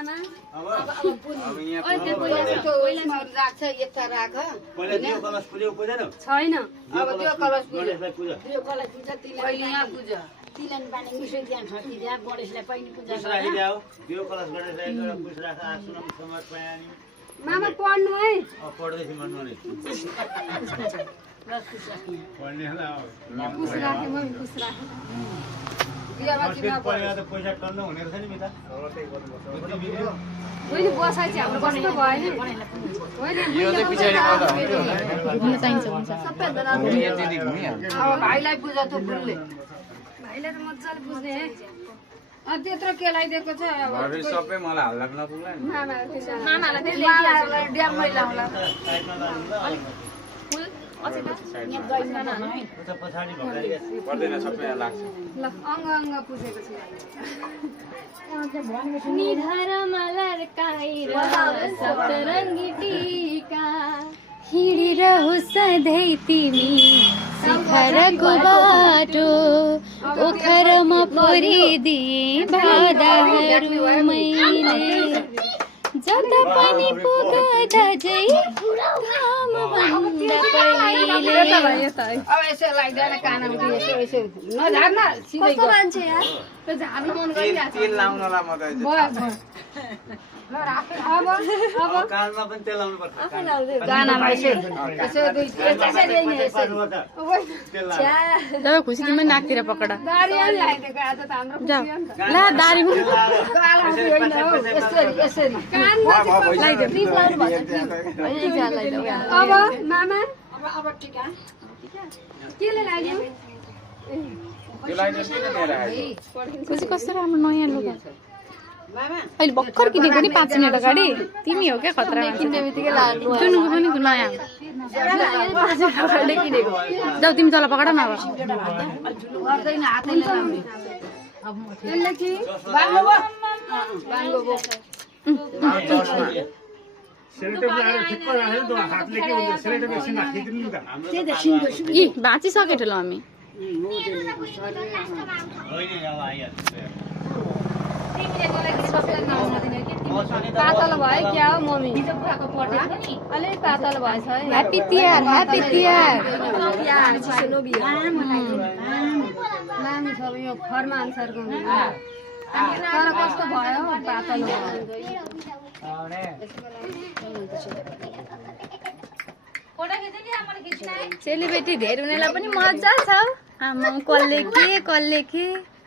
मामा अब ओइ यहाँ त्यो पहिला राख्छ यता राख पहिला त्यो कलश पुज्यो पुज्दैन छैन अब त्यो कलश गणेशलाई पूजा त्यो कलश पूजा पहिले यहाँ पूजा तिलन पानी मिसो त्यहाँ ठकिदिया गणेशलाई पहिलो पूजा पुस राखिदियो त्यो कलश गणेशलाई एउटा पुस राख आसनम समर्पयामि मामा पढ्नु है अब पढ्दैछु भन्नु नि पढ्ने होला पुस राखे म पुस राखे पहिला त पैसा टन्न हुने रहेछ नि मिता मैले बसाइ चाहिँ हाम्रो कस्तो भयो नि यो चाहिँ पछाडि गर्दा घुम्न चाहिन्छ हुन्छ सबै अब भाइलाई पूजा त फुलले भाइलाई त मजाले बुझ्ने है त्यत्रो केलाइदिएको छ अब घरले सबै मलाई हल्ला नपुग्ला नि मामालाई ड्याममै लाउँला पछाडि भगाइ पर्दैन सबै यहाँ लाग्छ ल अङ्ग पुजेको छु निधार मलर्काएर सप्तरङ्गी टीका हिँडिरहु सधैँ तिमी शिखरको बाटो ओखरमा पुरिदिए बाधाहरू मैले जता पनि पुग्दा झै घाम भन्दा पहिले अब यसो लाग्दैन कानमा यसो यसो नझार्न कस्तो मान्छे यार त्यो झार्नु मन गरिरहेको तेल लाउनला म त ल राखे अब कानमा पनि तेल लाउनु पर्छ गानामा यसो यसो दुई त्यसरी हैन यसो तेल लाउनु जब खुसी तिमी नाकतिर पकड दारी लगाइदिएको आज त हाम्रो खुसी हो नि त ला दारी काला होइन हौ यसरी यसरी कानमा अब मामा अब टिका केले लाग्यो त्यो लाइदिनुहोस् किन मेरो आयो खुसी कस्तो राम्रो नयाँ लुगा मामा अहिले भर्खर किनेको नि 5 मिनट अगाडि तिमी हो क्या खतरा किन्ने बित्तिकै लाग्नु जुनको पनि नयाँ जाऊ तिमी तल पकड न अब गर्दैन हातैले लाउने यसले कि बाङ्गो बो बाङ्गो बो यी बाँचिसक्यो ठुलो हामी पातल भयो क्या हो मम्मी अलिक पातल भएछ है ह्याप्पी तिहार लामी छ यो फर्मा अनुसारको तर कस्तो भयो पातल सेलिब्रेटी धेरै हुनेलाई पनि मजा छ आमा कसले के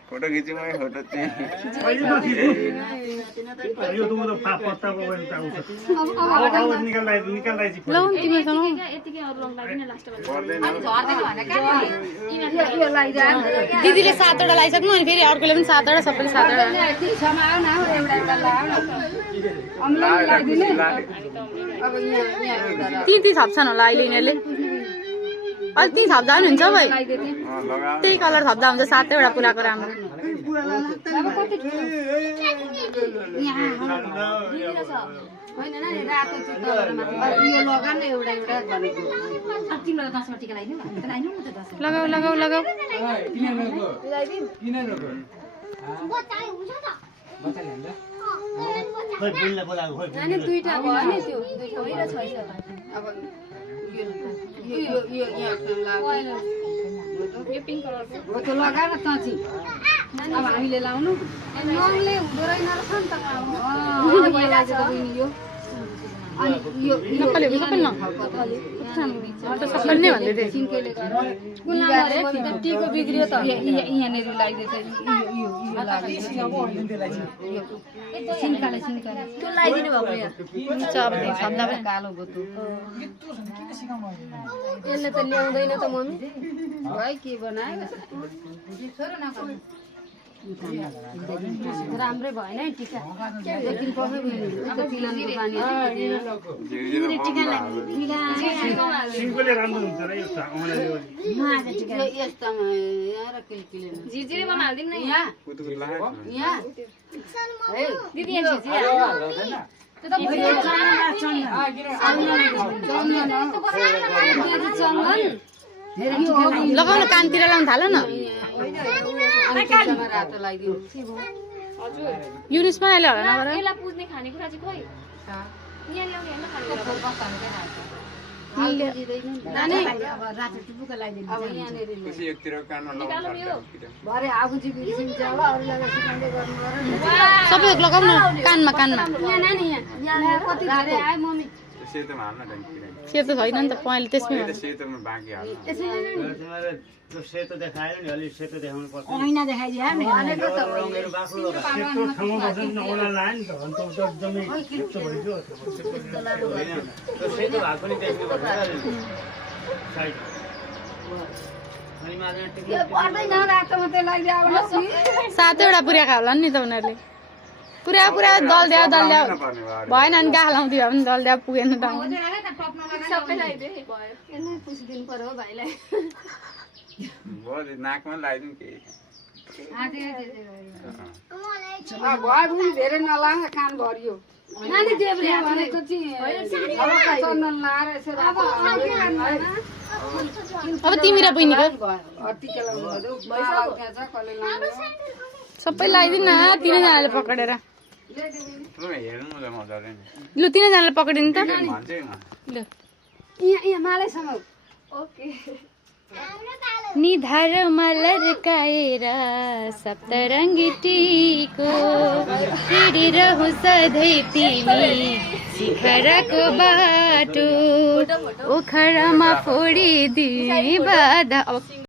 फोटो खिच्नु है फोटो चाहिँ लौ तिमीसँग दिदीले 7 वटा लगाइसक्नु अनि फेरि अर्कोले पनि 7 वटा सबैले 7 वटा ती थप्छन् होला अहिले यिनीहरूले अलि ती थप्दा पनि हुन्छ भाइ त्यही कलर थप्दा हुन्छ 7 वटा पुराको राम्रो होइन नि रातो यो लगा न एउटा एउटा भनेको तिम्रो दसमा टिका लगाइदिनु लगाइदिनु न त दस लगाऊ नानी दुईटा भयो नि त्यो दुईटा छैन अब यो यहाँ लाग्यो यो पिङ्क कलरको हो त्यो लगा न तँची अब हामीले लाउनु नङले हुँदो रहेन रहेछ नि त यो अनि यो सबैले नै भन्दै थिए सिङ्केले गर्दा टीको बिग्रियो त यहाँनिर लगाइदिएको यो सिङ्काले त्यो लगाइदिनु भएको यहाँ थप्दा पनि कालो गोतो यसले त ल्याउँदैन त मम्मी भाइ के बनायो राम्रै भएन है टिका एकदिन पक्कै लगाउन कानतिर लाउनु थाल न रातो लगाइदिनु युनिसमा आइले होला नगर यसलाई पुज्ने खानेकुरा चाहिँ खोइ यहाँ ल्याउने होइन खानेकुरा नानी अब राति टुपुको लगाइदिनु अब यहाँनिर पछि एकतिर कानमा निकाल्नु यो भरे आगो चाहिँ बिर्सिन्छ होला अरू जग्गा सिकाउँदै गर्नु पर्यो सबै लगाउन कानमा कानमा यहाँ नानी यहाँ कति धारे आयो मम्मी सेतोमा हाल्न टङ्की सेतो छैन नि त पहिले त्यसमै त्यो सेतोमा बाँकी हाल्नु तिमीले त्यो सेतो देखायो नि अलिक सेतो देखाउनु पर्छ ऐना देखाइदियो नि भनेको त रङहरू बाक्लो लगा त्यो सेतो भएको नि देख्नु पर्छ साइड अनि माथि टिप्नु यो पर्दैन रातो मात्रै लगाइदियो अब लसी 7वटा पुर्याएका होला नि त उनीहरूले पुरा दल द्याउ भएन नि गाह लाउँथ्यो भने दल द्याउ पुगेन त सबै लगाइदिए भयो यसलाई पुछिदिनु पर्यो हो भाइलाई भयो नाकमा लगाइदिउँ केही घर पनि धेरै नलाग कान भरियो नानी देब्रे भनेको चाहिँ चन्दन लाएर यसो अब तिमी र बहिनीको हत्तिके लाउनु पर्यो बाबा त्यहाँ छ कसले लाउने सबै लगाइदिनु न तिनैजनाले पक्रेर हेर्नु त मजाले नि लु तिनैजनाले पक्रिदिनु त भन्छ लु यहाँ मालैसँग ओके निधारमा लड्काएर सप्तरङ्गी टीको हिँडिरहु सधैँ तिमी शिखरको बाटो ओखरमा फोडिदिए बाधा